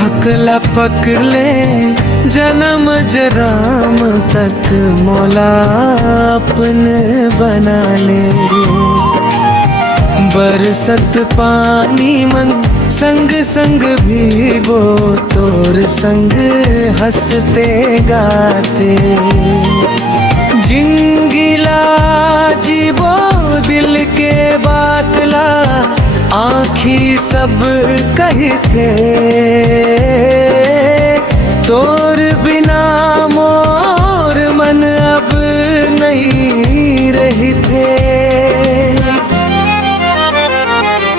हकला पकड़ ले जन्म जराम तक मौला अपने बना ले। बरसत पानी मन संग संग भीगो तोर संग हंसते गाते। जिंगिला जीवो दिल के बातला आँखी सब कहते। तोर बिना मोर मन अब नहीं रहते।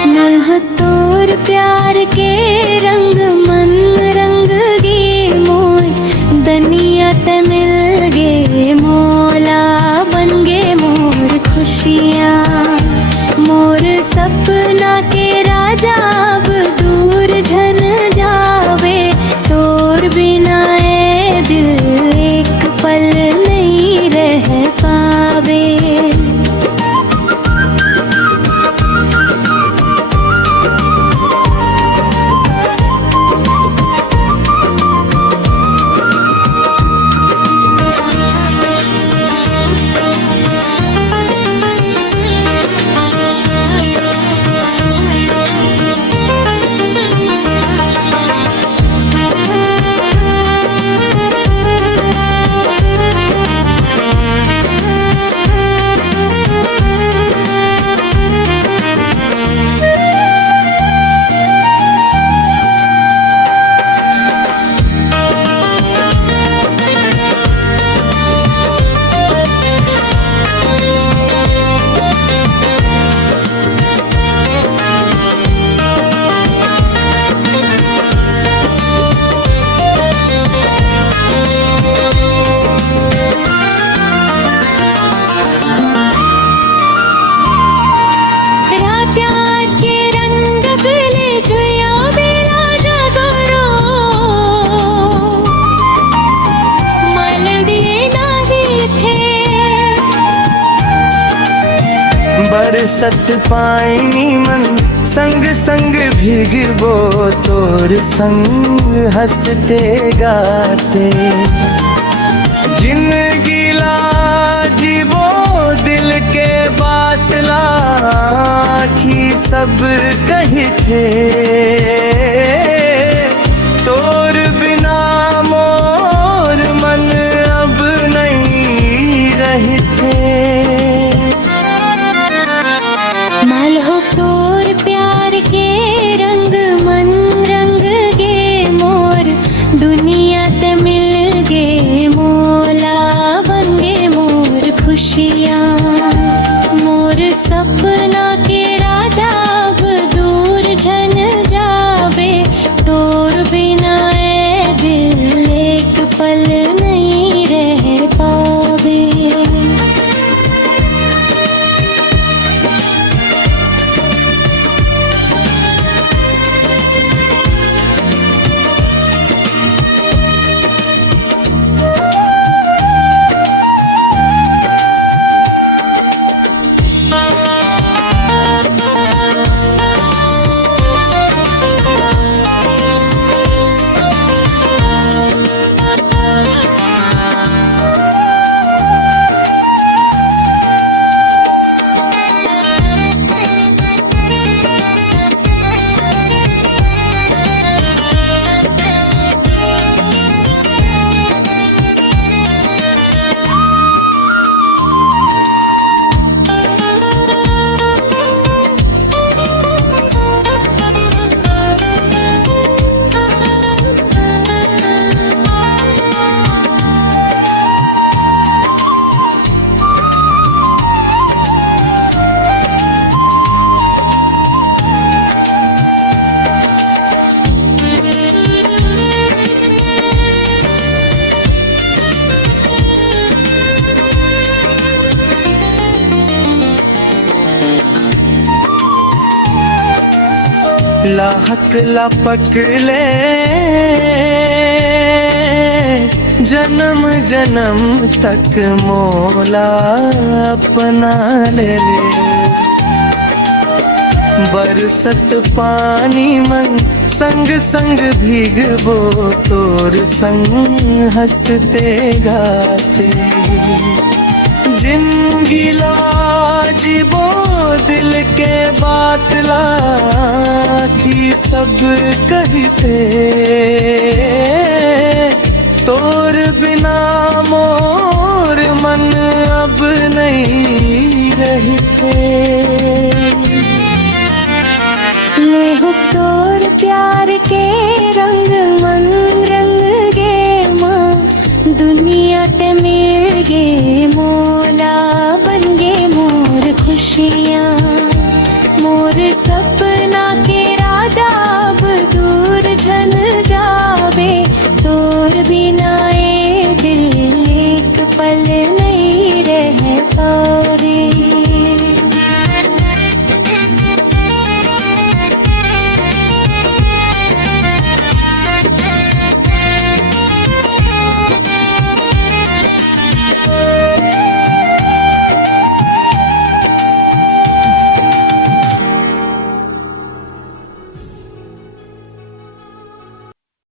नह तोर प्यार के रंग मन रंग गे मोर दुनिया ते मिल गे मौला बन गे मोर खुशियाँ। मोर सपना के राजा अब दूर झन जावे। तोर बिना ए दिल एक पल नहीं रह पावे। बरसत पानी मन संग संग भीगबो तोर संग हंसते गाते। जिंदगीला जीवो दिल के बातला आँखी सब कहते। तोर बिना मोर मन अब नहीं रहते। माल हो तोर प्यार के रंग मन रंग गे मोर दुनिया ते मिल गे मौला बन गे मोर खुशियाँ। मोर सपना के राजा अब दूर झन जावे। तोर बिना ए दिल एक पल नहीं रह पावे। लाहक ला पकड़ ले जन्म जन्म तक मौला अपना ले ले। बरसत पानी मन संग संग भीगबो तोर संग हंसते गाते जिंदगी लाजिबो दिल के बात लाखी सब कहते तोर बिना मोर मन अब नहीं रहते ले हो तोर प्यार के रंग